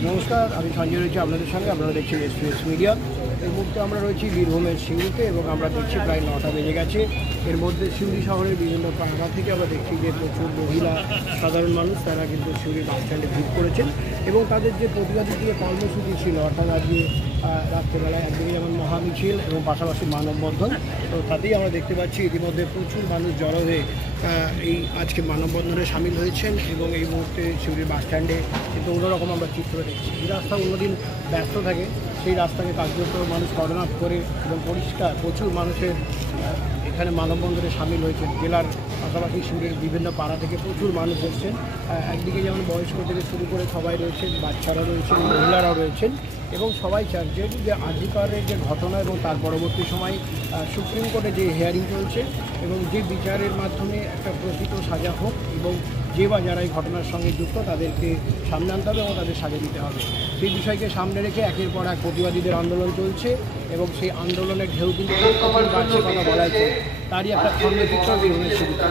নমস্কার, আমি সঞ্জয় রয়েছি আপনাদের সঙ্গে। আপনারা দেখছেন এসপিএস মিডিয়া। এই মুহূর্তে আমরা রয়েছি বীরভূমের সিউড়িতে এবং আমরা দেখছি প্রায় 9টা বেজে গেছে। এর মধ্যে সিউড়ি শহরের বিভিন্ন প্রাঙ্গণ থেকে আমরা দেখছি যে প্রচুর মহিলা সাধারণ মানুষ তারা কিন্তু সিউড়ি বাস স্ট্যান্ডে ভিড় করেছেন এবং তাদের যে প্রতিবাদী যে কর্মসূচি ছিল অর্থাৎ আজকে রাত্রেবেলায় একদিকে যেমন মহামিছিল এবং পাশাপাশি মানববন্ধন, তো তাতেই আমরা দেখতে পাচ্ছি ইতিমধ্যে প্রচুর মানুষ জড়ো হয়ে এই আজকে মানববন্ধনে সামিল হয়েছেন এবং এই মুহূর্তে সিউড়ির বাস স্ট্যান্ডে কিন্তু অন্যরকম আমরা চিত্র দেখছি। এই রাস্তা অন্যদিন ব্যস্ত থাকে, সেই রাস্তাকে কার্যত মানুষ কর্ডন আপ করে এবং পরিষ্কার প্রচুর মানুষের এখানে মানববন্ধনে সামিল হয়েছেন। জেলার পাশাপাশি সিউড়ির বিভিন্ন পাড়া থেকে প্রচুর মানুষ এসছেন। একদিকে যেমন বয়স্ক থেকে শুরু করে সবাই রয়েছেন, বাচ্চারা রয়েছেন, মহিলারাও রয়েছেন এবং সবাই চাইছেন যে আজিকারের যে ঘটনা এবং তার পরবর্তী সময় সুপ্রিম কোর্টে যে হিয়ারিং চলছে এবং যে বিচারের মাধ্যমে একটা প্রকৃত সাজা হোক এবং যে বা যারা এই ঘটনার সঙ্গে যুক্ত তাদেরকে সামনে আনতে হবে এবং তাদের সাজা দিতে হবে। সেই বিষয়কে সামনে রেখে একের পর এক প্রতিবাদীদের আন্দোলন চলছে এবং সেই আন্দোলনের ঢেউ কিন্তু বাড়ছে কথা বলা হয়েছে, তারই একটা খণ্ডচিত্র বীরভূমের শুরুতে।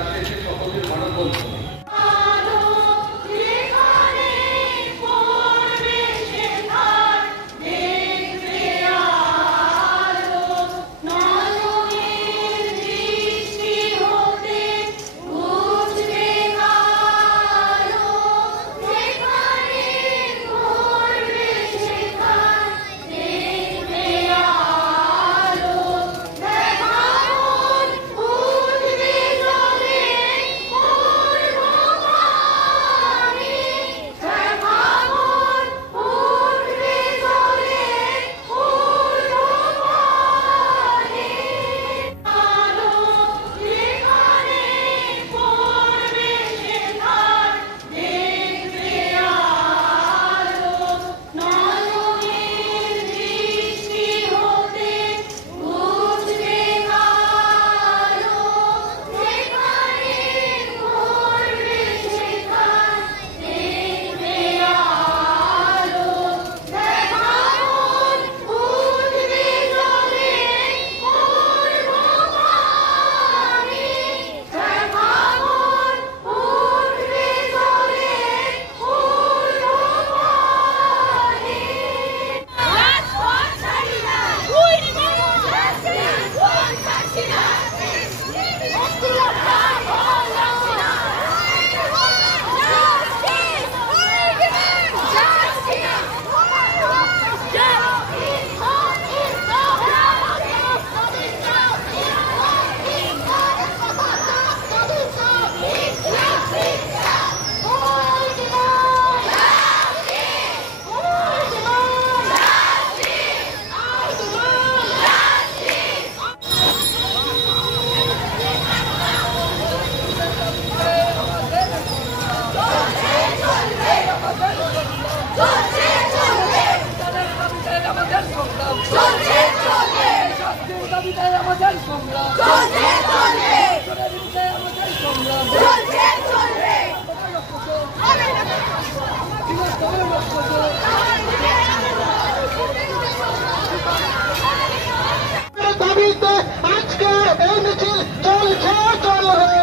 দাবিতে আজকে এই মিছিল চলছে, চলবে,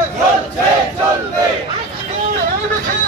আজকে এই মিছিল